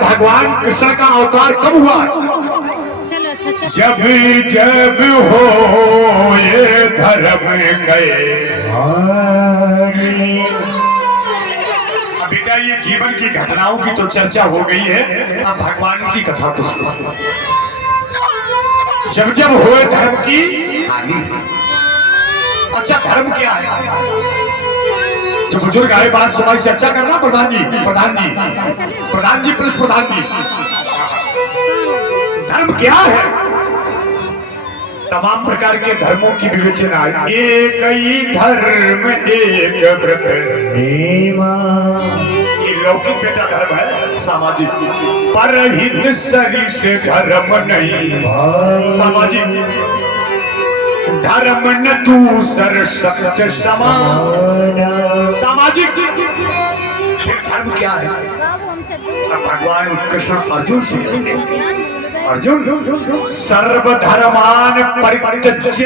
भगवान कृष्ण का अवतार कब हुआ? जब जब हो ये धर्म गए। बेटा ये जीवन की घटनाओं की तो चर्चा हो गई है, अब भगवान की कथा तो सुनो। जब जब हुए धर्म की हानि। अच्छा धर्म क्या है? जो बुजुर्ग आए बात समझ से अच्छा करना। प्रधान जी प्लस प्रधान जी, धर्म क्या है? तमाम प्रकार के धर्मों की विवेचना। एक ही धर्म एक व्रत, ये लौकिक बेटा धर्म है, सामाजिक। परहित सरिस धर्म नहीं, सामाजिक। धर्म न दूसर सत्य समान, सामाजिक। फिर धर्म क्या है? भगवान कृष्ण अर्जुन से कहते हैं, अर्जुन सर्वधर्मान परित्यज्य,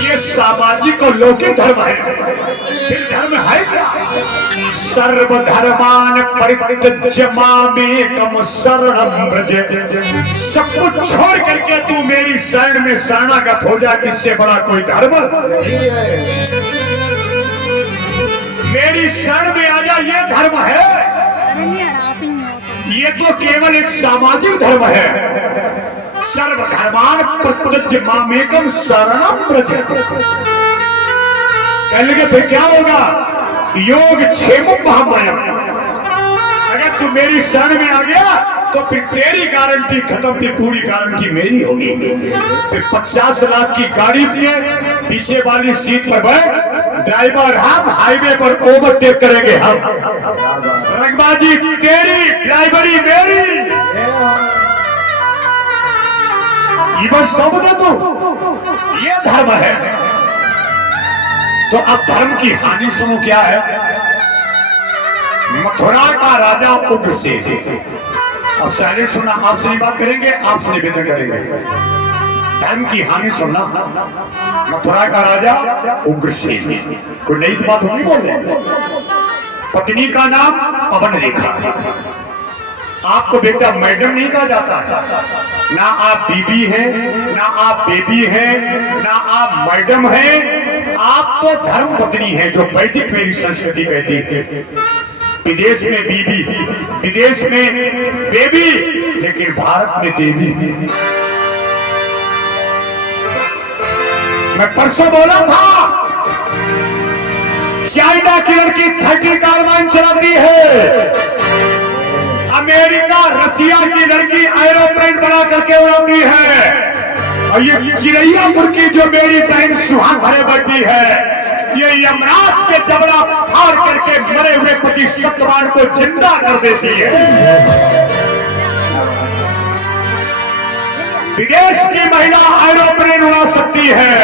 ये सामाजिक और लौकिक धर्म है। फिर धर्म है क्या? सर्वधर्मान परित्यज्य मामेकम शरणं व्रज, सब कुछ छोड़ करके तू मेरी शरण में शरणागत हो जा, इससे बड़ा कोई धर्म नहीं है। मेरी शरण में आ जा, ये धर्म है। ये तो केवल एक सामाजिक धर्म है। सर्वधर्मान परित्यज्य मामेकम शरणं व्रज। कहने के फिर क्या होगा? योग क्षेमं महामयम्। अगर तू मेरी शरण में आ गया तो फिर तेरी गारंटी खत्म थी, पूरी गारंटी मेरी होगी। फिर 50 लाख की गाड़ी के पीछे वाली सीट पर बैठ, ड्राइवर हम, हाईवे पर ओवरटेक करेंगे हम। रंगबाजी तेरी, ड्राइवरी मेरी, जीवन सब दे तू, ये धर्म है। तो अब धर्म की हानि सुनो क्या है? मथुरा का राजा उग्रसेन। अब साइलेंट सुनना, आपसे नहीं बात करेंगे, आपसे निवेदन करेंगे। धर्म की हानि सुनना। मथुरा का राजा उग्रसेन, कोई नई बात नहीं बोल रहे। पत्नी का नाम पवन रेखा। आपको बेटा मैडम नहीं कहा जाता है, ना आप बीबी हैं, ना आप बेबी हैं, ना आप मैडम हैं, आप तो धर्म पत्नी हैं, जो वैदिक मेरी संस्कृति कहती है। विदेश में बीबी, विदेश में बेबी, लेकिन भारत में देवी। मैं परसों बोला था, चाइना की लड़की 30 कारवान चलाती है, अमेरिका रसिया की लड़की एरोप्लेन बना करके उड़ाती है, और ये चिड़ैयापुर की जो मेरी बहन सुहाग भरे बैठी है, ये यमराज के जबड़ा फाड़ करके मरे हुए पति सत्यवान को जिंदा कर देती है। विदेश की महिला एरोप्लेन उड़ा सकती है,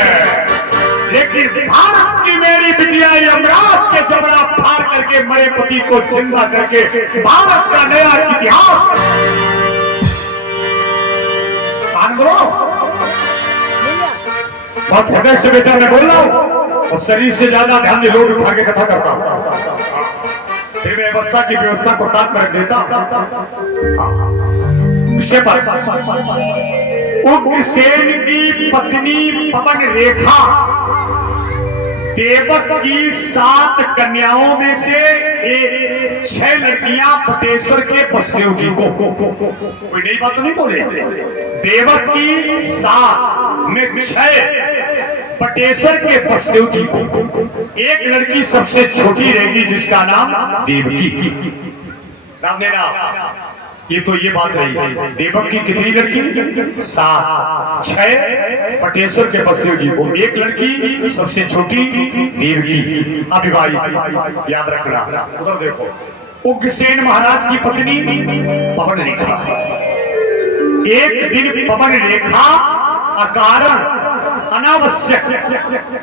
लेकिन भारत की मेरी बिटिया यमराज के जबड़ा फाड़ करके मरे पति को जिंदा करके भारत का नया इतिहास। बहुत हृदय से बेटा मैं बोल रहा हूं, और शरीर से ज्यादा ध्यान लोड उठा के कथा करता हूं। फिर मैं व्यवस्था की व्यवस्था को ताक कर देता हूं। उग्रसेन की पत्नी पवन रेखा देवक की 7 कन्याओं में से 6 लड़कियां बटेश्वर के वसुदेव जी को, कोई नई बात तो नहीं बोले। देवक की 7 में 6 बटेश्वर के वसुदेव जी को, एक लड़की सबसे छोटी रहेगी जिसका नाम देवकी। नाम देना, ये तो ये बात रही। देवक की कितनी लड़की? 7, 6 बटेश्वर के वसुदेव जी को, एक लड़की सबसे छोटी देवकी, अभिभाई। याद रखना। उधर देखो, उग्रसेन महाराज की पत्नी पवन रेखा। एक दिन पवन रेखा अकारण अनावश्यक,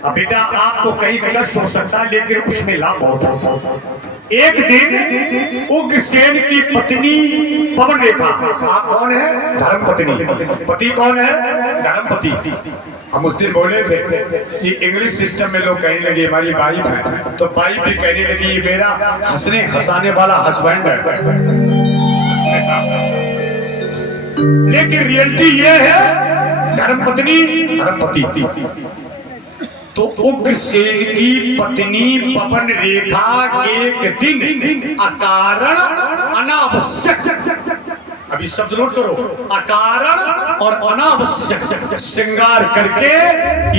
अब बेटा आपको कहीं कष्ट हो सकता है, लेकिन उसमें लाभ बहुत है। एक दिन उग्रसेन की पत्नी पवन रेखा, आप कौन है? धर्मपत्नी। पति कौन है? धर्मपति। हम उस दिन बोले थे ये इंग्लिश सिस्टम में लोग कहने लगे हमारी वाइफ है, तो वाइफ भी कहने लगी ये मेरा हंसने हंसाने वाला हस्बैंड है। लेकिन रियलिटी ये है धर्मपत्नी धर्मपति। तो उग्रसेन की पत्नी पवन रेखा एक दिन अकारण अनावश्यक, अभी शब्द नोट करो, अकारण और अनावश्यक श्रृंगार करके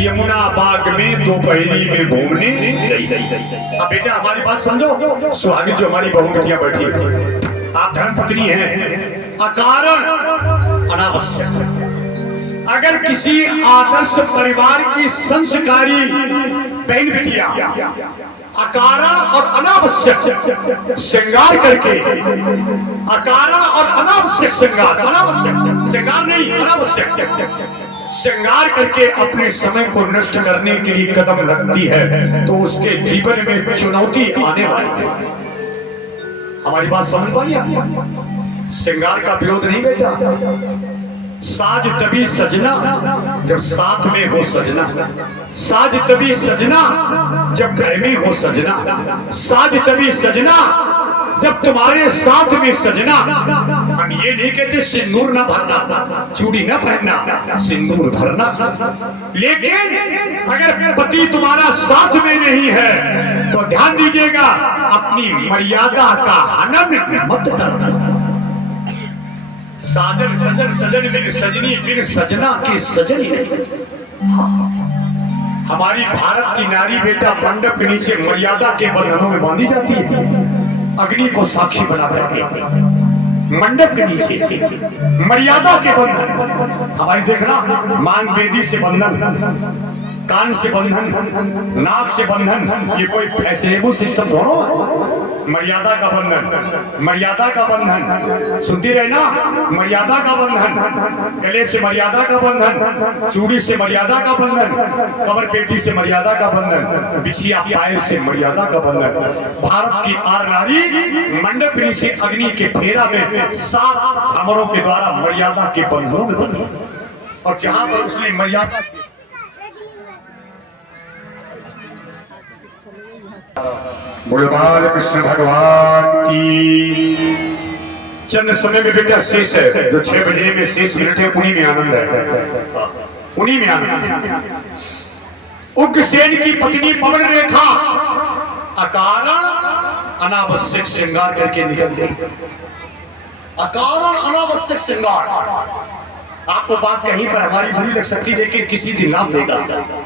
यमुना बाग में दोपहरी में घूमने गई। अब बेटा हमारी बात समझो, सुहागिन जो हमारी बहू बेटियां बैठी है, आप धर्मपत्नी हैं, अकारण अनावश्यक। अगर किसी आदर्श परिवार की संस्कारी बहन बेटियां अकारण और अनावश्यक श्रृंगार करके, अकारण और अनावश्यक श्रृंगार, अनावश्यक श्रृंगार नहीं अनावश्यक श्रृंगार करके अपने समय को नष्ट करने के लिए कदम रखती है तो उसके जीवन में चुनौती आने वाली है। हमारी बात समझ पाइए, श्रृंगार का विरोध नहीं बेटा। साज तभी सजना जब साथ में हो सजना, साज तभी सजना जब घर में हो सजना, साज तभी सजना जब तुम्हारे साथ में सजना। हम ये नहीं कहते सिंदूर ना भरना, चूड़ी ना पहनना, सिंदूर भरना। लेकिन अगर पति तुम्हारा साथ में नहीं है तो ध्यान दीजिएगा, अपनी मर्यादा का हनन मत करना। साजन सजन सजन बिन सजनी बिन सजना की सजनी नहीं। हाँ। हमारी भारत की नारी बेटा मंडप के नीचे मर्यादा के बंधनों में बांधी जाती है, अग्नि को साक्षी बना करके मंडप के नीचे मर्यादा के बंधन। हमारी देखना, मांग बेदी से बंधन, कान से बंधन, नाक से बंधन, ये कोई फैशनेबल सिस्टम थोड़ा है। मर्यादा का बंधन, मर्यादा का बंधन, सुनती रहे ना, मर्यादा का बंधन, गले से मर्यादा का बंधन, चूड़ी से मर्यादा का बंधन, कमर पेटी से मर्यादा का बंधन, बिछिया पायल से मर्यादा का बंधन। भारत की आर नारी मंडप नीचे अग्नि के फेरा में 7 हमरों के द्वारा मर्यादा के बंधनों में बंधी, और जहां पर उसने मर्यादा बोले कृष्ण भगवान की। चंद समय में बेटा शेष है, जो 6 बजे में शेष मिनट है, उन्हीं में आनंद है, उन्हीं में आनंद है। उग्रसेन की पत्नी पवन रेखा अकारण अनावश्यक श्रृंगार करके निकल गई। अकारण अनावश्यक श्रृंगार, आपको बात कहीं पर हमारी बुरी लग सकती, लेकिन किसी दिन नाम देगा।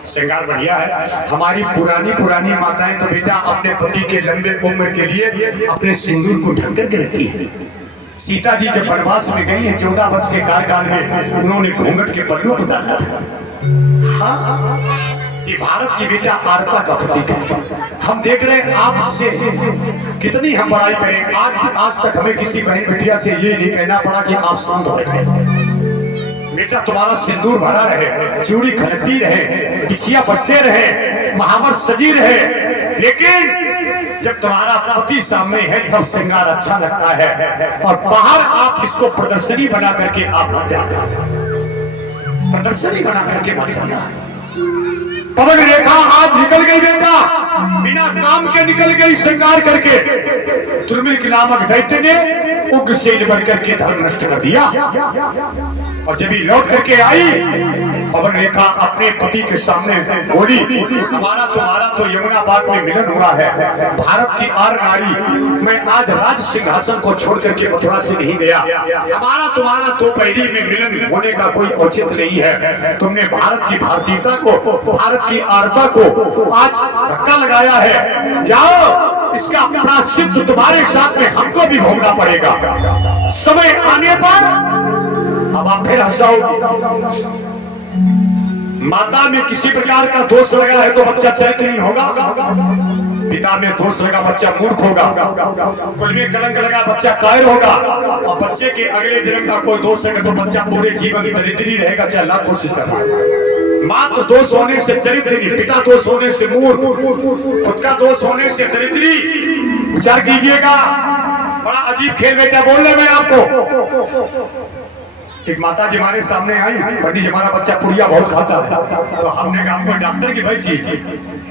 श्रृंगार बढ़िया है। हमारी पुरानी माताएं तो बेटा अपने पति के लंबे उम्र के लिए अपने सिंदूर को ढक करके रखती है। सीता जी जब वनवास में गई है 14 वर्ष के कार्यकाल में, उन्होंने घूंघट के पल्लू को डाला था। हाँ, ये भारत की बेटा आरता का प्रतीक है। हम देख रहे हैं आपसे कितनी हम बड़ाई करें, आज तक हमें किसी बहन बेटिया से ये नहीं कहना पड़ा कि आप शांत बैठे। बेटा तुम्हारा सिंदूर भरा रहे, चूड़ी खनकती रहे, बिछिया बजते रहे, महावर सजी रहे, लेकिन जब तुम्हारा पति सामने है तब श्रृंगार अच्छा लगता है, और बाहर आप इसको प्रदर्शनी बना करके आप मत जाना, प्रदर्शनी बना करके मत जाना। पवन रेखा आज निकल गई बेटा, बिना काम के निकल गई श्रृंगार करके। दुर्मिल नामक दैत्य ने उग्रसेन बनकर के धर्म नष्ट कर दिया, और जब ही लौट करके आई पवन रेखा अपने पति के सामने बोली, हमारा तुम्हारा तो यमुना बाग में मिलन हुआ है। भारत की आर नारी, मैं आज राज सिंहासन को छोड़ करके मथुरा से नहीं गया। हमारा तुम्हारा दोपहरी में मिलन होने का कोई औचित्य नहीं है। तुमने भारत की भारतीयता को, भारत की आरता को आज धक्का लगाया है। जाओ, इसका प्रायश्चित तुम्हारे साथ में हमको भी भोगना पड़ेगा। समय आने पर अब आप फिर हंसाओगे। माता में किसी प्रकार का दोष लगा है तो बच्चा चरित्रहीन होगा, पिता में दोष लगा बच्चा मूर्ख होगा, कुल में कलंक लगा बच्चा कायर होगा, और बच्चे के अगले जन्म का कोई दोष है तो बच्चा पूरे जीवन दरिद्री रहेगा, चाहे लाख कोशिश कर पाए। माँ तो दोष होने से चरित्रहीन, पिता दोष होने से मूर्ख, खुद का दोष होने से दरिद्री। विचार कीजिएगा, बड़ा अजीब खेल बेटा बोल रहे मैं आपको। एक माता जी हमारे सामने आई, पंडित जी हमारा बच्चा पुड़िया बहुत खाता है, तो हमने कहा हमको डॉक्टर की भाई चाहिए।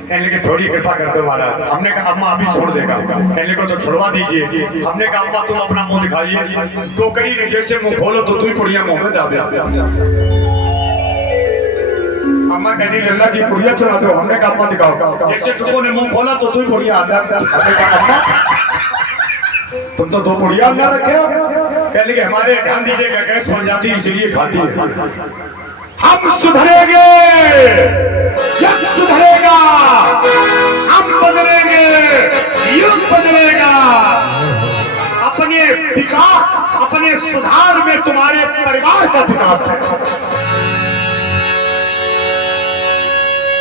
कहने लगे थोड़ी कृपा कर दो महाराज। हमने कहा अम्मा अभी छोड़ देगा। कहने लगे तो छुड़वा दीजिए। हमने कहा अम्मा तुम अपना मुंह दिखाइए। टोकरी ने जैसे मुंह खोलो तो 2 पुड़िया मुंह में दाब। अम्मा कहने लल्ला की पुड़िया चला दो। हमने कहा अम्मा दिखाओ। जैसे टुको ने मुंह खोला तो 2 पुड़िया आ गया। हमने कहा अम्मा तुम तो 2 पुड़िया अंदर रखे हो। कहने लगे हमारे ध्यान दीजिएगा गैस हो जाती है इसलिए खाती है। हम सुधरेंगे, जग सुधरेगा, हम बदलेंगे, युग बदलेगा। अपने विकास, अपने सुधार में तुम्हारे परिवार का विकास है।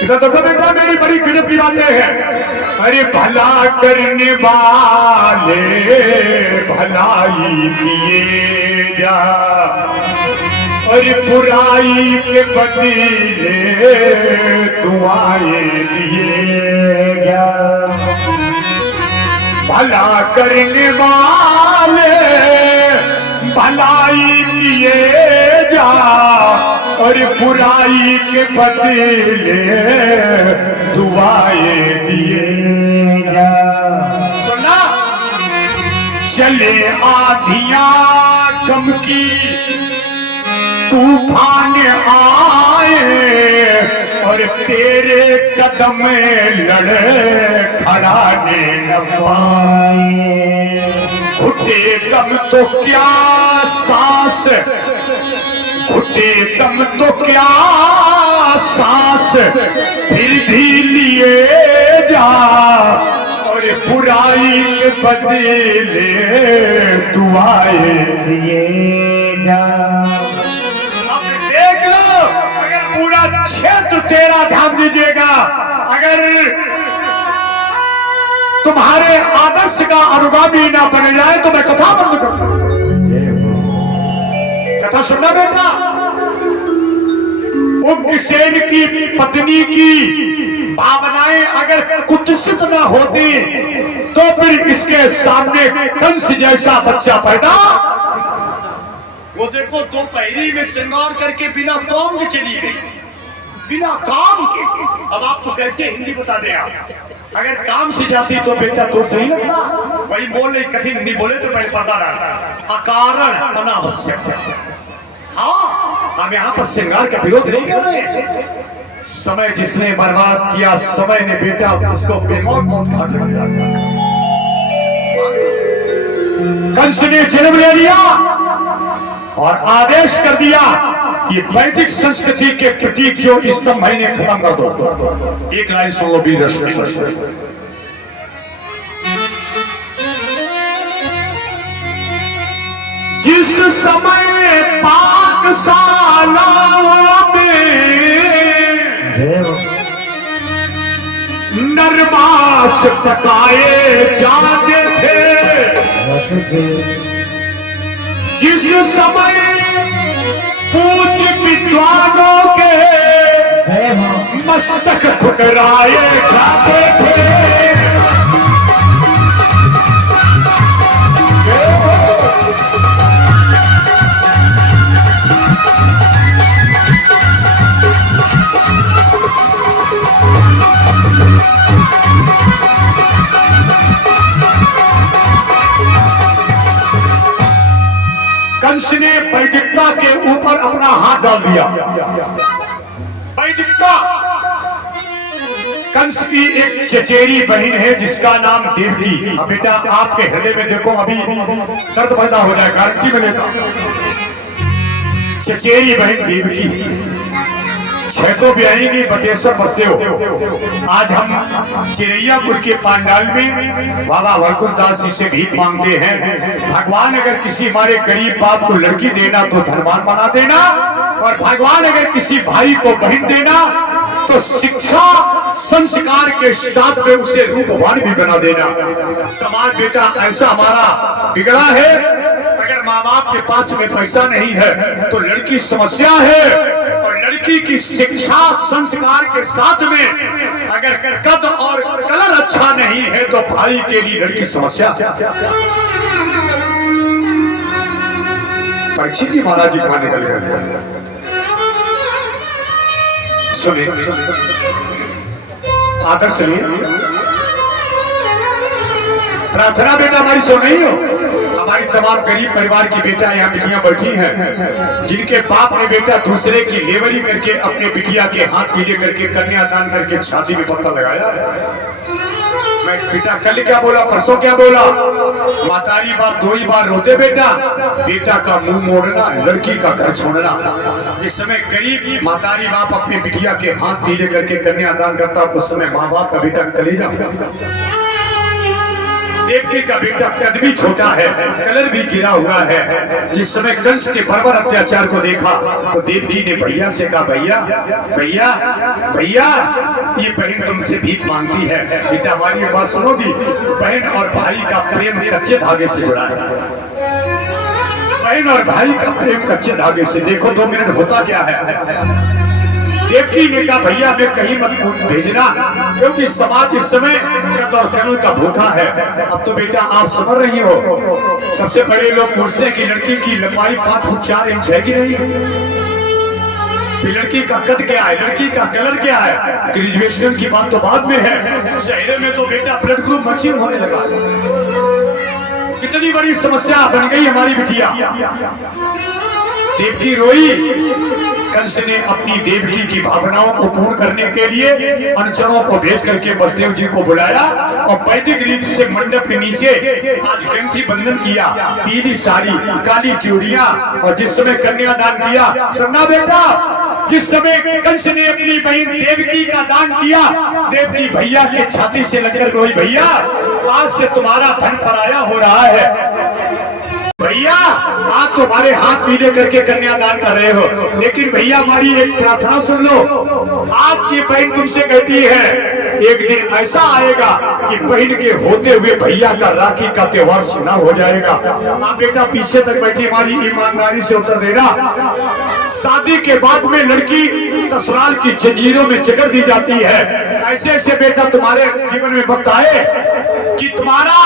इधर देखो बेटा मेरी बड़ी गजब की बातें हैं। अरे भला करने वाले भलाई किए जा, अरे बुराई के बदले दुआएं दिए जा। भला करने वाले भलाई किए जा, और बुराई के बदले दुआएं दिए जा। सुना चले आधियां गम की तूफान आए, और तेरे कदम लड़े खड़ाने न पाए। घुटे दम तो क्या सांस, घुटे दम तो क्या सांस, फिर भी लिए जा, और बुराई के बदले दुआएं दिए जा। अब देख लो, अगर पूरा क्षेत्र तेरा ध्यान दीजिएगा, अगर तुम्हारे आदर्श का अनुगामी ना बन जाए तो मैं कथा बंद कर दूं। कथा सुनना बेटा। उग्रसेन की पत्नी की भावनाएं अगर कुत्सित न होती तो फिर इसके सामने कंस जैसा बच्चा पैदा। वो देखो 2 पहरी में श्रृंगार करके बिना काम के चली गई, बिना काम के। अब आपको कैसे हिंदी बता दें आप, अगर काम से जाती तो बेटा तो सही लगता। वही बोल रही कठिन हिंदी बोले तो मैं पता रहा। अकारण अनावश्यक। हाँ, हम यहाँ पर श्रृंगार का विरोध नहीं कर रहे। समय जिसने बर्बाद किया, समय ने बेटा उसको बेमौत मौत घाट लगा दिया। कंस ने जन्म ले लिया और आदेश कर दिया ये वैदिक संस्कृति के प्रतीक जो स्तंभ महीने खत्म कर दो। एक लाइन सुन लो वीर रश्मि। जिस समय पाकशाला में नरमास पकाए जाते थे, जिस समय पूज विद्वानों के मस्तक ठुकराए जाते थे, कंस ने वैदिकता के ऊपर अपना हाथ डाल दिया। वैदिकता कंस की एक चचेरी बहन है जिसका नाम देवकी। अब बेटा आपके हृदय में देखो अभी दर्द पैदा हो जाएगा। गारंटी में देखो, चचेरी बहन देवकी। छेतो भी आएंगे बटेश्वर बसते हो। आज हम चिरैयापुर के पांडाल में बाबा वरकुश दास जी से भीख मांगते हैं। भगवान अगर किसी हमारे गरीब बाप को लड़की देना तो धनवान बना देना, और भगवान अगर किसी भाई को बहन देना तो शिक्षा संस्कार के साथ में उसे रूपवान भी बना देना। समाज बेटा ऐसा हमारा बिगड़ा है, अगर माँ बाप के पास में पैसा नहीं है तो लड़की समस्या है, और लड़की की शिक्षा संस्कार के साथ में अगर कद और कलर अच्छा नहीं है तो भाई के लिए लड़की समस्या। परीक्षित जी महाराज जी कहाँ निकल गए? सुनिए, आदर सुनिए। प्रार्थना बेटा हमारी सुन रही हो? हमारी तमाम गरीब परिवार की बेटा यहाँ बिटियां बैठी हैं, जिनके बाप ने बेटा दूसरे की लेवरी करके अपने बिटिया के हाथ पीले करके कन्यादान करके छाती में पत्ता लगाया। मैं बेटा कल क्या बोला, परसों क्या बोला? मातारी बाप दो ही बार रोते बेटा, बेटा का मुंह मोड़ना, लड़की का घर छोड़ना। जिस समय गरीब मातारी बाप अपने बिटिया के हाथ पीले करके कन्यादान करता, उस समय माँ बाप का बेटा कलेजा। देवकी का बेटा कद भी छोटा है, कलर भी गिरा हुआ है। जिस समय कंस के बर्बर अत्याचार को देखा तो देवकी ने भैया से कहा, भैया भैया भैया, ये बहन तुमसे भीख मांगती है। बेटा हमारी बात सुनोगी? बहन और भाई का प्रेम कच्चे धागे से जुड़ा है। बहन और भाई का प्रेम कच्चे धागे से। देखो 2 मिनट होता क्या है। देवकी ने कहा, भैया मैं कहीं मत भेजना, क्योंकि समाज इस समय कद और कल का भूखा है। अब तो बेटा आप समझ रही हो, सबसे बड़े लोग पूछते हैं कि लड़की की लंबाई 5 फुट 4 इंच है कि नहीं, लड़की का कद क्या है, लड़की का कलर क्या है। ग्रेजुएशन की बात तो बाद में है, शहर में तो बेटा ब्लड ग्रुप मैचिंग होने लगा। कितनी बड़ी समस्या बन गई हमारी बिटिया। देवकी रोई। कंस ने अपनी देवकी की भावनाओं को पूर्ण करने के लिए अनुचरों को भेज करके वसुदेव जी को बुलाया और वैदिक रीति से मंडप के नीचे आज ग्रंथि बंधन किया, पीली साड़ी, काली चूड़ियां, और जिस समय कन्यादान किया, सुनना बेटा, जिस समय कंस ने अपनी बहन देवकी का दान किया, देवकी भैया के छाती से लगकर कोई, भैया आज से तुम्हारा धन पराया हो रहा है। भैया आज तुम्हारे हाथ पीले करके कन्यादान कर रहे हो, लेकिन भैया हमारी एक प्रार्थना सुन लो। आज ये बहन तुमसे कहती है, एक दिन ऐसा आएगा कि बहन के होते हुए भैया का राखी का त्योहार सुना हो जाएगा। आप बेटा पीछे तक बैठी हमारी ईमानदारी से उत्तर देना। शादी के बाद में लड़की ससुराल की जंजीरों में जकड़ दी जाती है। ऐसे ऐसे बेटा तुम्हारे जीवन में वक्त आए कि तुम्हारा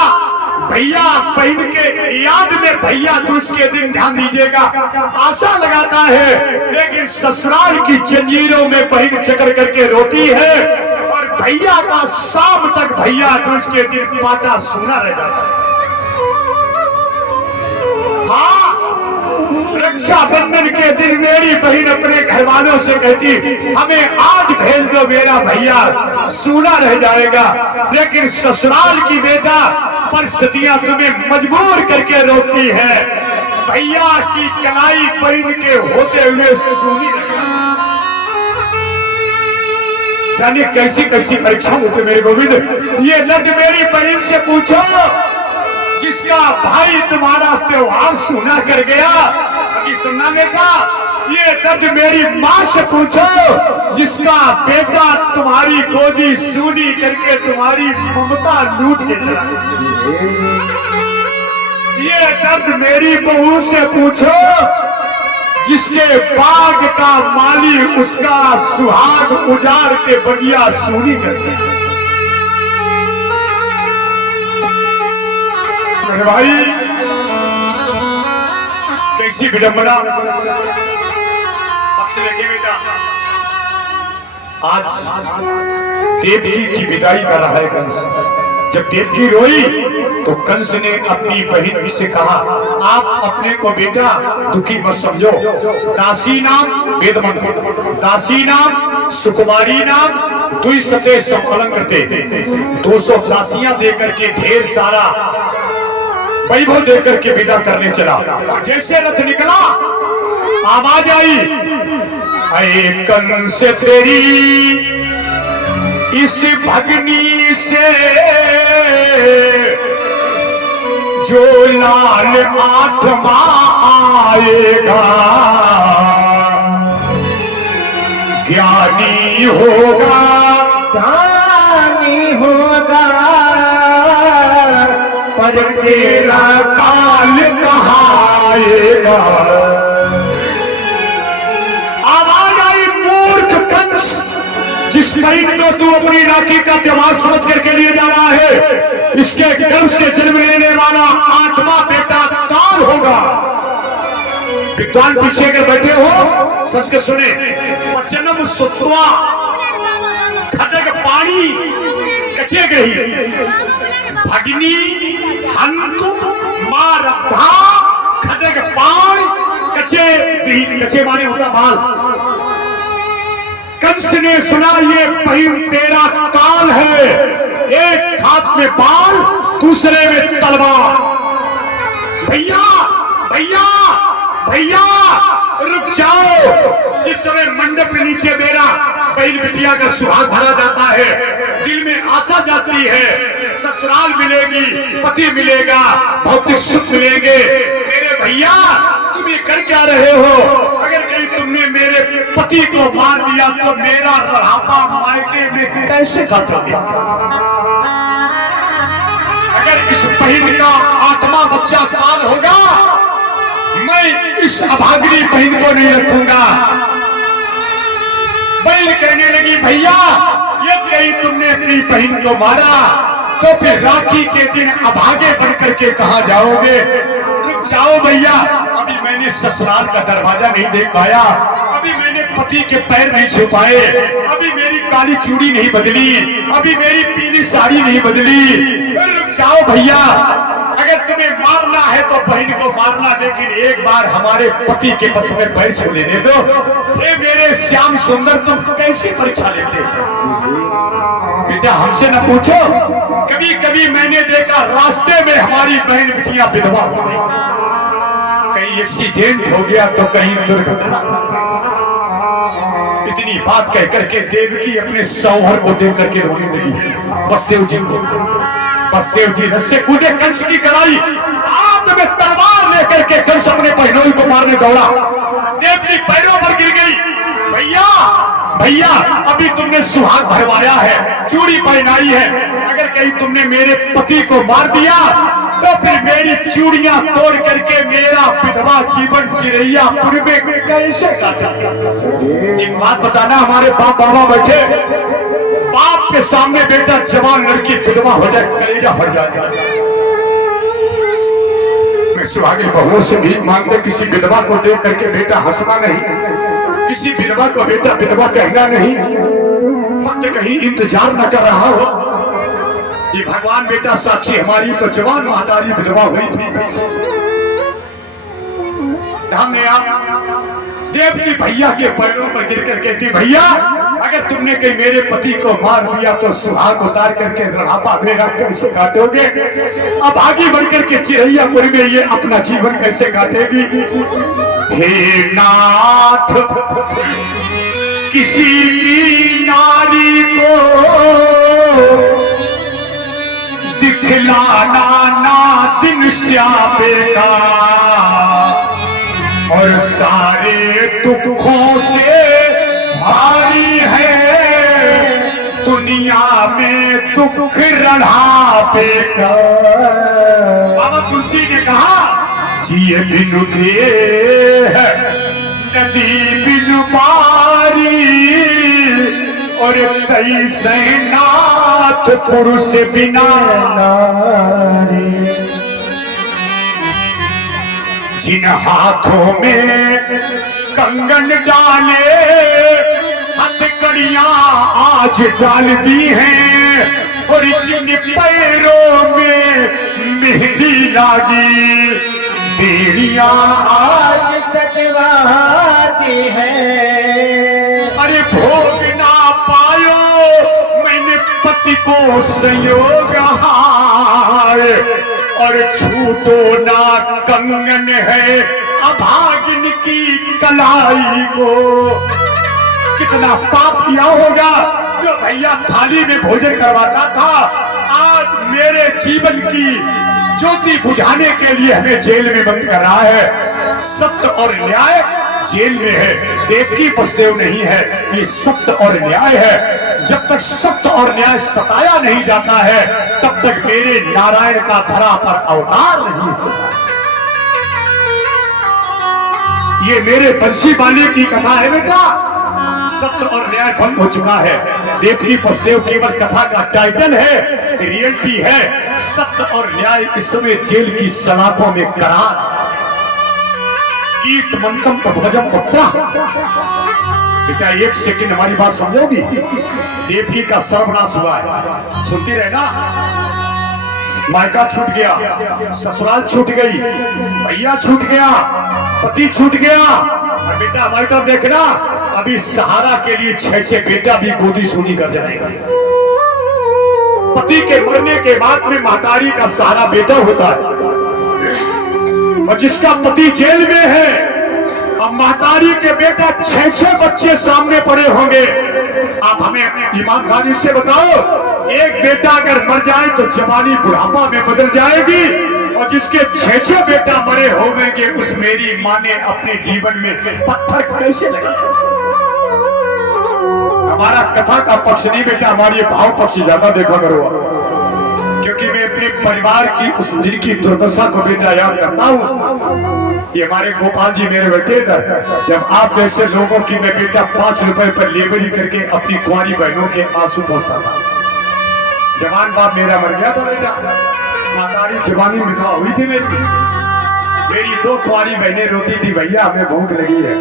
भैया बहन के याद में भैया दूज के दिन ध्यान दीजिएगा, आशा लगाता है, लेकिन ससुराल की जंजीरों में बहन जकड़ करके रोती है और भैया का शाम तक भैया दूज के दिन पाटा सुना रह जाता है। हाँ, रक्षाबंधन के दिन मेरी बहन अपने घर वालों से कहती, हमें आज भेज दो, मेरा भैया सूना रह जाएगा। लेकिन ससुराल की बेटा परिस्थितियां तुम्हें मजबूर करके रोकती है, भैया की कलाई बहन के होते हुए सूनी। जानिए कैसी कैसी परीक्षा होती मेरे गोविंद। ये लग मेरी बहन से पूछो, जिसका भाई तुम्हारा त्योहार सुना कर गया। अभी सुनना बेटा, ये दर्द मेरी माँ से पूछो, जिसका बेटा तुम्हारी गोदी सूनी करके तुम्हारी ममता लूट के चला। ये दर्द मेरी बहू से पूछो, जिसके बाग का माली उसका सुहाग उजाड़ के बगिया सूनी करके। भाई कैसी विडंबना। पक्ष देखिए बेटा, आज देवकी की विदाई कर रहा है कंस। जब देवकी रोई तो कंस ने अपनी बहन से कहा, आप अपने को बेटा दुखी मत समझो। दासी नाम वेद मंत्र, दासी नाम सुकुमारी नाम, दुई सते सब अलंग करते 200 दासियां देकर के ढेर सारा वैभव देकर के विदा करने चला। जैसे रथ निकला आवाज आई, अये कंस तेरी इस भगनी से जो लाल आत्मा आएगा, ज्ञानी होगा, ज्ञानी होगा, पर तेरा काल कहाएगा। आवाज आई, मूर्ख कंस, जिस बहन को तू अपनी राखी का त्योहार समझ करके लिए जा रहा है, इसके गर्भ से जन्म लेने वाला आत्मा बेटा काल होगा। विद्वान पीछे अगर बैठे हो संस्कृत सुने। वचनम सुत्वा खदग पानी कचे गही भगिनी हंतु मारब्धा खदग पान कचे गही। कचे माने होता बाल। कंस ने सुना ये पहिम तेरा काल है, एक हाथ में बाल दूसरे में तलवार। भैया भैया भैया रुक जाओ। जिस समय मंडप के नीचे मेरा बहन बिटिया का सुहाग भरा जाता है, दिल में आशा जाती है ससुराल मिलेगी, पति मिलेगा, भौतिक सुख मिलेंगे। मेरे भैया तुम ये कर क्या रहे हो? अगर कहीं तुमने मेरे पति को मार दिया तो मेरा बढ़ापा मायके में कैसे काटोगे? अगर इस बहन का आत्मा बच्चा काल होगा, मैं इस अभागिनी बहन को नहीं रखूंगा। बहन कहने लगी भैया यदि कहीं तुमने अपनी बहन को मारा तो फिर राखी के दिन अभागे बनकर के कहां जाओगे? रुक जाओ भैया, अभी मैंने ससुराल का दरवाजा नहीं देख पाया, अभी मैंने पति के पैर नहीं छुपाए, अभी मेरी काली चूड़ी नहीं बदली, अभी मेरी पीली साड़ी नहीं बदली। रुक जाओ भैया, अगर तुम्हें मारना है तो बहन को मारना, लेकिन एक बार हमारे पति के बस में पैर छू लेने दो। ये मेरे श्याम सुंदर तुम कैसे परीक्षा लेते बेटा? हमसे न पूछो। कभी कभी मैंने देखा रास्ते में हमारी बहन बिटियां विधवा हो गई, कहीं एक्सीडेंट हो गया तो कहीं दुर्घटना। इतनी बात कह करके देवकी अपने सौहर को देख करके रोने लगी। बसदेव जी को, बसदेव जी रस्से कूदे कंस की कलाई, हाथ में तलवार लेकर के कंस अपने बहनोई को मारने दौड़ा। देवकी पैरों पर गिर गई। भैया भैया अभी तुमने सुहाग भरवाया है, चूड़ी पहनाई है, अगर कहीं तुमने मेरे पति को मार दिया तो फिर मेरी चूड़ियां तोड़ करके मेरा विधवा जीवन चिरैयापुर में कैसे काटेगा? एक बात बताना, हमारे बाप बाबा बैठे, बाप के सामने बेटा जवान लड़की विधवा हो जाए, कलेजा फट जाएगा। मैं सुहागिन बहुओं से भी मांगते किसी विधवा को देख करके बेटा हंसना नहीं, किसी विधवा को बेटा विधवा कहना नहीं, वक्त कहीं इंतजार न कर रहा हो। ये भगवान बेटा साक्षी, हमारी तो जवान महतारी विधवा हुई थी। हमने आप देव की भैया के पैरों पर गिर कर कहती भैया अगर तुमने कहीं मेरे पति को मार दिया तो सुहाग उतार करके रढ़ापा मेरा कैसे काटोगे? अब आगे बढ़कर के चिरैयापुर में ये अपना जीवन कैसे काटेगी? हे नाथ किसी की नारी को दिखलाना ना दिन श्यापे का, और सारे दुखों से भारी है दुनिया में दुख रढ़ापे का। बाबा तुलसी ने कहा जिए बिनु देह नदी बिनु बारी, और कैसे नाथ पुरुष बिना नारी। जिन हाथों में कंगन डाले हथकड़ियां आज डाल दी हैं, और जिन पैरों में मेहंदी लागी बेड़ियां आज चटवाती है। अरे भोग ना पायो मैंने पति को संयोग हार, और छूटो ना कंगन है अभागिन की कलाई को। कितना पाप किया होगा जो भैया थाली में भोजन करवाता था, आज मेरे जीवन की ज्योति बुझाने के लिए हमें जेल में बंद कर रहा है। सत्य और न्याय जेल में है, देवकी बसदेव नहीं है, ये सत्य और न्याय है। जब तक सत्य और न्याय सताया नहीं जाता है तब तक मेरे नारायण का धरा पर अवतार नहीं होता। ये मेरे बंसी बाले की कथा है बेटा। सत्य और न्याय भंग हो चुका है। देवकी बसदेव केवल कथा का टाइटल है, रियलिटी है सत्य और न्याय इस समय जेल की सलाखों में करार। कीट मंत्रम प्रभजम पुत्रा। बेटा एक सेकंड हमारी बात समझोगी। देवकी का सर्वनाश हुआ है, सुनती रहे ना। मायका छूट गया, ससुराल छूट गई, भैया छूट गया, पति छूट गया। और बेटा हमारी तरफ देखना, अभी सहारा के लिए 6 बेटा भी गोदी सूदी कर जाएगा। पति के मरने के बाद में महतारी का सहारा बेटा होता है, और जिसका पति जेल में है, अब महतारी के बेटा 6 बच्चे सामने पड़े होंगे। आप हमें ईमानदारी से बताओ, एक बेटा अगर मर जाए तो जवानी बुढ़ापा में बदल जाएगी, और जिसके 6 बेटा मरे होंगे, उस मेरी माँ ने अपने जीवन में पत्थर कैसे लगाया। हमारा कथा का पक्ष नहीं बेटा, हमारी भाव पक्ष ज्यादा देखा करो, क्योंकि मैं अपने परिवार की उस दिन की दुर्दशा को बेटा याद करता हूँ। ये हमारे गोपाल जी मेरे बैठे इधर, जब आप जैसे लोगों की मैं बेटा 5 रुपए पर लेबरी करके अपनी कुंवारी बहनों के आंसू पोंछता था। जवान बाप मेरा मर गया था बेटा, मातारी जवानी विधवा हुई थी मेरी 2 कुंवारी बहनें रोती थी, भैया हमें भूख लगी है।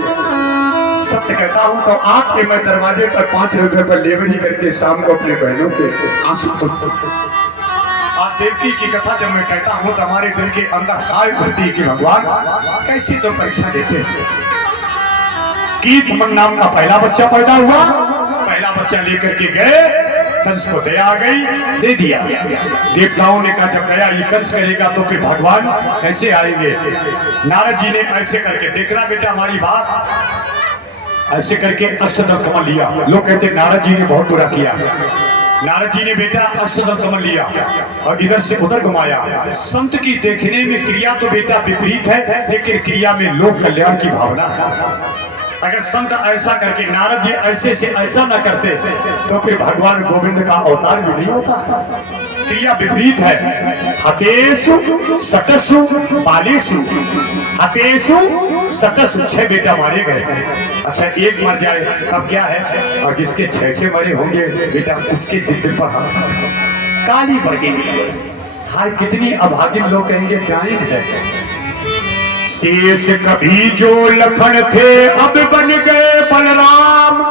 सत्य कहता हूँ तो आपके मैं दरवाजे पर 5 रुपए पर लेबरी करके शाम को अपने बहनों के आंसू पोंछता। आज देवकी की कथा जब मैं कहता हूँ तो हमारे दिल के अंदर हाय भरती कि भगवान कैसी तो परीक्षा देते हैं। कीट मन नाम का पहला बच्चा पैदा हुआ, पहला बच्चा लेकर के गए, कंस को दया आ गई, दे दिया। देवताओं ने कहा जब दया ये कंस करेगा तो फिर भगवान कैसे आएंगे। नारद जी ने ऐसे करके, देखना बेटा हमारी बात, ऐसे करके अष्टदल कमल लिया। लोग कहते नारद जी ने बहुत बुरा किया। नारद जी ने बेटा अष्टदल कमल लिया और इधर से उधर घुमाया। संत की देखने में क्रिया तो बेटा विपरीत है, लेकिन क्रिया में लोक कल्याण की भावना है। अगर संत ऐसा करके नारद जी ऐसे से ऐसा न करते तो फिर भगवान गोविंद का अवतार भी नहीं होता। क्रिया विपरीत है। हतेषु सतसु बालिषु, हतेषु सतसु 6 बेटा मारे गए। अच्छा एक मर जाए तब क्या है, और जिसके 6 मरे होंगे बेटा उसके जिद पर काली पड़ गई। हाय कितनी अभागिन लोग कहेंगे टाइम है। शेष कभी जो लखन थे अब बन गए बलराम,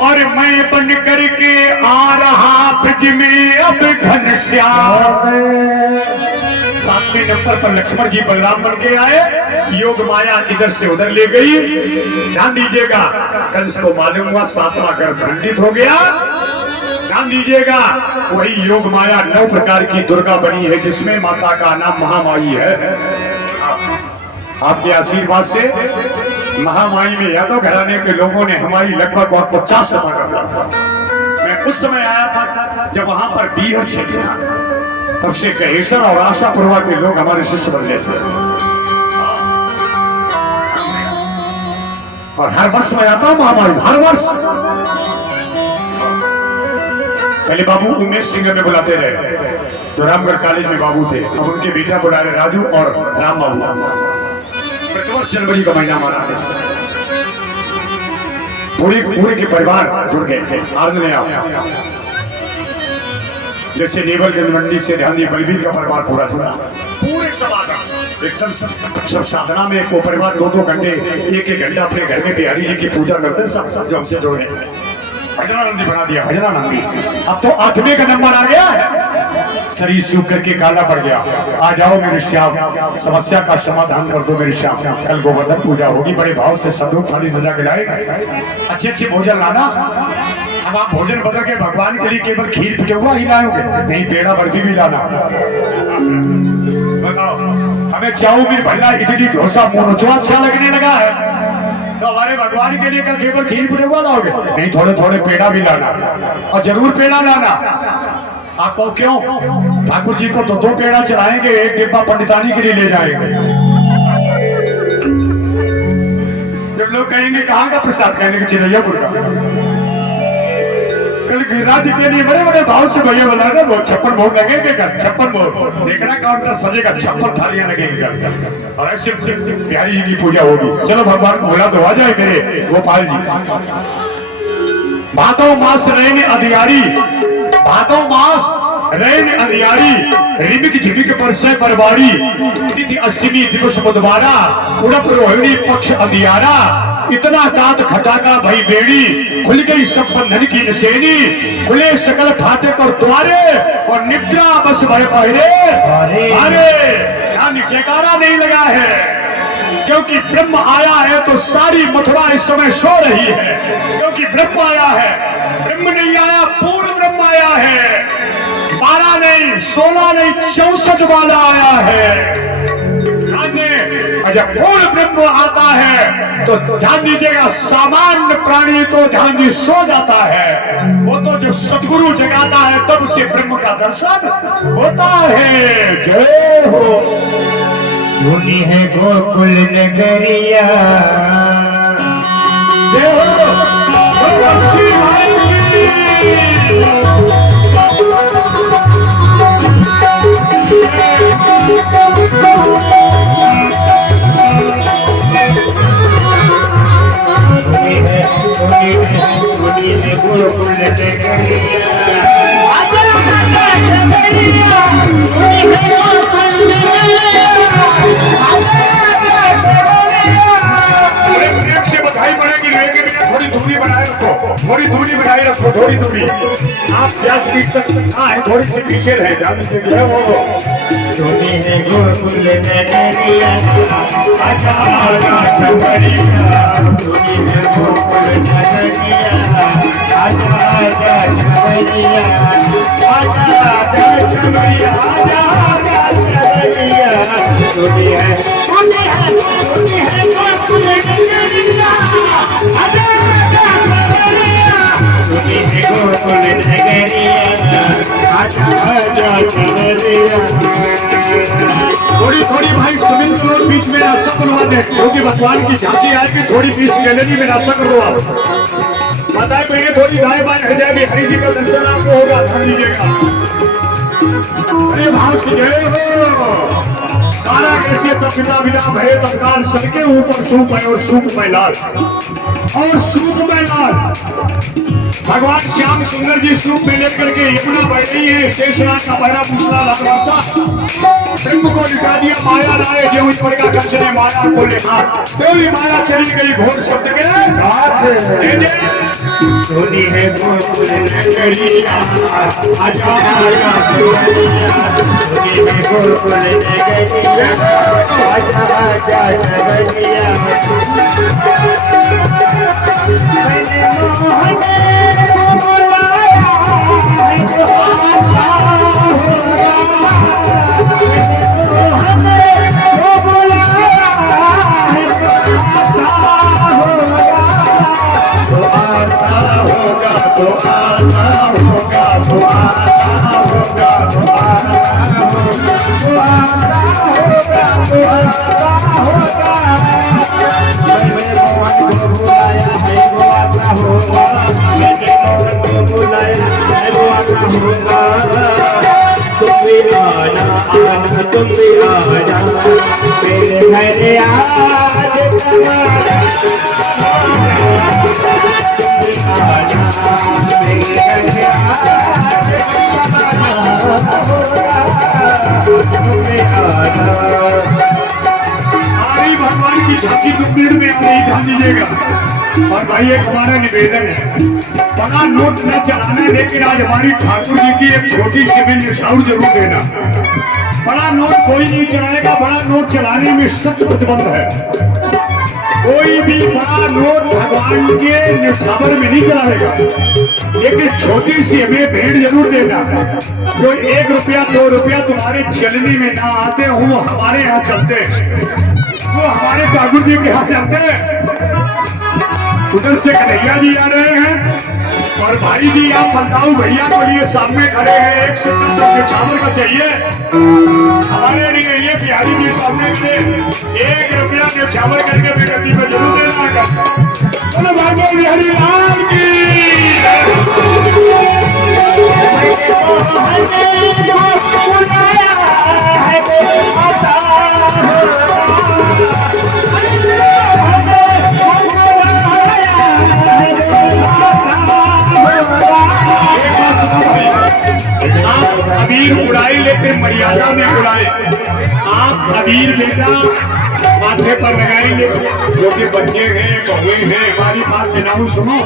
और मैं बन करके आ रहा ब्रज में अब घनश्याम। 7वें नंबर पर लक्ष्मण जी बलराम बन के आए, योग माया इधर से उधर ले गई। ध्यान दीजिएगा, कंस को मालूम हुआ 7वां गर्भ खंडित हो गया। ध्यान दीजिएगा, वही योग माया 9 प्रकार की दुर्गा बनी है, जिसमें माता का नाम महामाई है। आपके आशीर्वाद से महामाई में यादव घराने के लोगों ने हमारी लगभग 50 कथा कर दिया। मैं उस समय आया था जब वहां पर बीहर क्षेत्र था, तब से गहेश्वर और आशापुरवा के लोग हमारे शिष्य बनने से, और हर वर्ष मैं आता हूं महामाई, हर वर्ष। पहले बाबू उमेश सिंह में बुलाते रहे, जो रामगढ़ कॉलेज में बाबू थे। अब उनके बेटा बुला रहे राजू और राम बाबू। प्रतिवर्ष जनवरी का महीना हमारा पूरे के परिवार जुड़ गए। जैसे नेवल गंजमंडी से ध्यान दिए बलबीर का परिवार पूरा जुड़ा, पूरे समाज एकदम सब साधना में वो परिवार 2-2 घंटे 1-1 घंटा अपने घर में बिहारी जी की पूजा करते सब जो हमसे जुड़ गए। भजनानंदी बना दिया, भजनानंदी। अब तो 8वें का नंबर आ गया है, शरीर सूख करके काला पड़ गया। आ जाओ मेरे श्याम, समस्या का समाधान कर दो मेरे श्याम। कल गोवर्धन पूजा होगी, बड़े भाव से सदूक थाली सजा के लाएगा, अच्छे भोजन लाना। अब आप भोजन बदल के भगवान के लिए केवल खीर पिटुआ ही लाओगे, नहीं पेड़ा बर्फी भी लाना। बताओ, हमें चाउमीन भल्ला इडली डोसा मोनोचो अच्छा लगने लगा है, तो हमारे भगवान के लिए कल केवल खीर पिटुआ लाओगे, नहीं थोड़े पेड़ा भी लाना, और जरूर पेड़ा लाना। आपको क्यों? ठाकुर जी को तो 2 पेड़ा चढ़ाएंगे, 1 डिब्बा पंडितानी के लिए ले जाएंगे। जब लोग कहेंगे कहाँ का प्रसाद, कहने के चिरैयापुर का। कल गिरिराज के लिए बड़े बड़े भाव से भैया बना रहे, वो 56 भोग लगेंगे कल, 56 भोग। देखना काउंटर सजेगा, 56 थालियां लगेंगी कल, और ऐसे बिहारी जी की पूजा होगी। चलो भगवान को बुला दो, आ जाए मेरे गोपाल जी। भादो मास रहने अधिकारी, भादो मास रैन अंधियारी रिमिक झिमिक परसय परवारी तिथि अष्टमी दिवस बुधवारा उड़प रोहिणी पक्ष अंधियारा इतना कात खटाका भई बेड़ी खुल गई सब बंधन की नशेनी खुले सकल फाटक और द्वारे और निद्रा बस भय पहरे अरे यहाँ जयकारा नहीं लगा है क्योंकि ब्रह्म आया है तो सारी मथुरा इस समय सो रही है क्योंकि ब्रह्म आया है ब्रह्म नहीं आया पूर्ण ब्रह्म आया है 12 नहीं 16 नहीं 64 वाला आया है जब पूर्ण ब्रह्म आता है तो ध्यान दीजिएगा सामान्य प्राणी तो ध्यान दी सो जाता है वो तो जब सदगुरु जगाता है तब उसे ब्रह्म का दर्शन होता है। जय हो। सुनी है गोकुल नगरिया जय हो। बंसी भाई थोड़ी दूरी बनाए रखो थोड़ी दूरी बनाए रखो थोड़ी दूरी आप प्यास पीट सकते हाँ थोड़ी सी पीछे रहे जान दीजिए वो सुनी है गोकुल नगरिया आजा आजा शबरिया सुनी है गोकुल नगरिया आजा आजा शबरिया आजा आजा शबरिया आजा आजा शबरिया सुनी है गोकुल नगरिया आजा सुनी है गोकुल नगरिया आजा आजा शबरिया। थोड़ी थोड़ी भाई सुमित को लोग बीच में रास्ता बनवा दे क्योंकि भगवान की झांकी आएगी थोड़ी बीच गैलरी में रास्ता करो आप माताएं बहने थोड़ी दाएं बाएं हट जाएगी हरि जी का दर्शन आपको होगा ध्यान दीजिएगा। अरे भाव से जय हो। सारा कैसे तब बिना बिना भय तत्काल सर के ऊपर सूप है और सूप में लाल और सूप में लाल भगवान श्याम सुंदर जी सूप में लेकर के यमुना बह रही है शेषनाग का पहरा पूछना लालवासा ब्रह्म को लिखा दिया माया लाए जो ईश्वर का दर्शन माया को लेखा कोई माया चली गई घोर शब्द के सुनी है गोकुल नगरिया आजा आजा सुनी है गोकुल नगरिया आजा आजा शबरिया मैंने मोहन को बुलाया है जो आता होगा मैंने मोहन को बुलाया है जो आता होगा तो आता होगा तो आता होगा तो आता होगा तो आता होगा मैंने मोहन को बुलाया है वो आता होगा मैंने मोहन को बुलाया है वो आता होगा तुम भी आना आना तुम भी आना मेरे घर आज तुम्हारा आई भगवान की झांकी 2 मिनट में आप नहीं ध्यान दीजिएगा। और भाई एक हमारा निवेदन है बड़ा नोट न चलाना लेकिन आज हमारी ठाकुर जी की एक छोटी सी भी निशाउर जरूर देना। बड़ा नोट कोई नहीं चलाएगा बड़ा नोट चलाने में सख्त प्रतिबंध है। कोई भी बड़ा नोट भगवान के निशावर में नहीं चलाएगा लेकिन छोटी सी हमें भेंट जरूर देना। जो 1 रुपया 2 रुपया तुम्हारे चलने में ना आते हो वो हमारे यहाँ चलते वो हमारे ठाकुर जी के यहाँ चलते। उधर से कन्हैया जी आ रहे हैं और भाई जी आप बंदाऊ भैया के लिए सामने खड़े हैं। 1 सेकंड तो निछावर का चाहिए हमारे लिए ये बिहारी जी सामने खड़े 1 रुपया निछावर करके बेगति को जरूर देना है। चलो भागो बिहारी राम की अबीर बेटा माथे पर लगाएंगे। छोटे बच्चे हैं, बहुए हैं, हमारी बात बिनाऊ सुनो।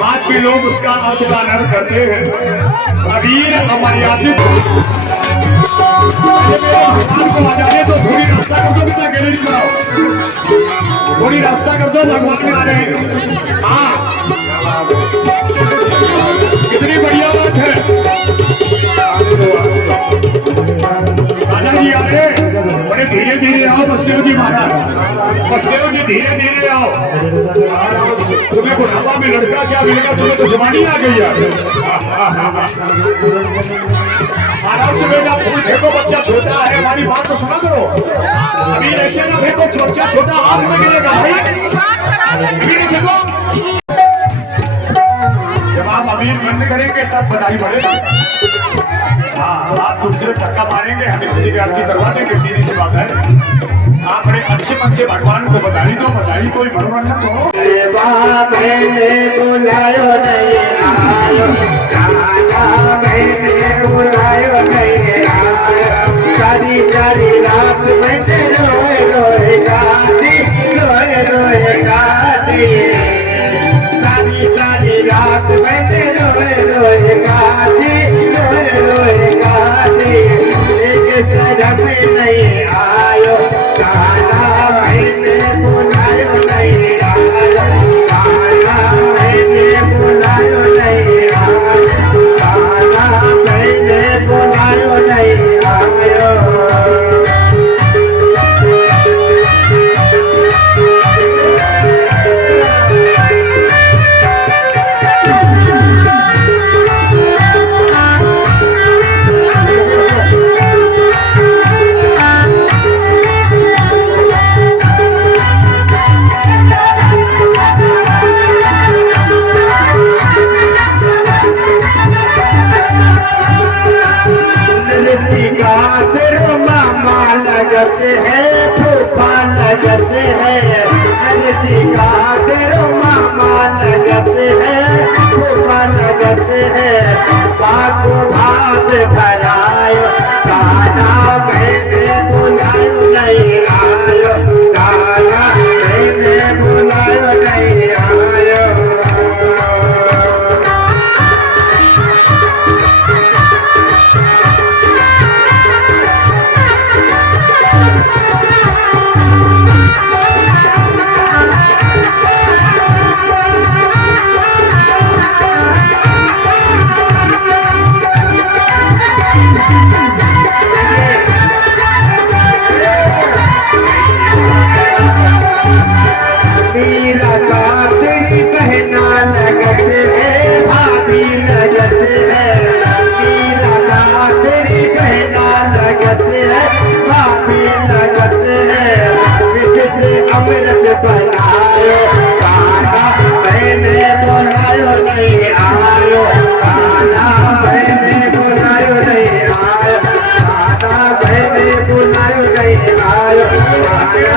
बात में लोग उसका अर्थ का अनर्थ करते हैं। अबीर अमर्यादित भगवान को आ जाने तो थोड़ी रास्ता कर दो, बिना गैलरी बनाओ, थोड़ी रास्ता कर दो, भगवान में आ रहे हैं। हाँ, कितनी बढ़िया बात है। राजा जी आ रहे, बड़े धीरे धीरे आओ बसदेव जी महाराज, बसदेव जी धीरे धीरे आओ। तुम्हें बुढ़ापा में लड़का क्या मिलेगा, तुम्हें तो जवानी आ गई है। आराम से बेटा, फूल फेंको, बच्चा छोटा है, हमारी बात तो सुना करो। अभी ऐसे ना फेंको, छोटा छोटा हाथ में गिरेगा भाई, अभी नहीं फेंको। जब आप अमीर बंद करेंगे तब बधाई बढ़ेगा। हाँ, आप दूसरे धक्का मारेंगे, हम इसलिए आरती करवा देंगे, सीधी सी बात है। आप बड़े अच्छे मन से भगवान को बधाई दो, बधाई कोई मनोरंजन हो। बुलायो नहीं आयो, बुलायो नहीं आयो, सारी सारी रात बैठे रोए रोए गाती, रोए रोए गाती, सारी सारी रात बैठे रोए रोए गाती, रोए रोए गाती, एक शरम नहीं आयो, गाना मैंने बुलायो नहीं आयो, गाना मैंने बुलायो नहीं आयो, गाना मैंने बुलायो नहीं आयो। लगते हैं फूफा लगते हैं, का तेरो मामा लगते हैं, फूफा लगते हैं, बाको भात भरायो, गाना मैंने बुलायो नहीं आयो, गाना मैंने बुलायो नहीं आयो। मीरा का तेरी बहना लगते हैं, भाभी लगते हैं, मीरा का तेरी बहना लगते हैं, भाभी लगते हैं, जिससे अमृत बनायो, गाना मैंने बुलायो नहीं आयो, गाना मैंने बुलायो नहीं आयो, गाना मैंने बुलायो नहीं आयो, गाना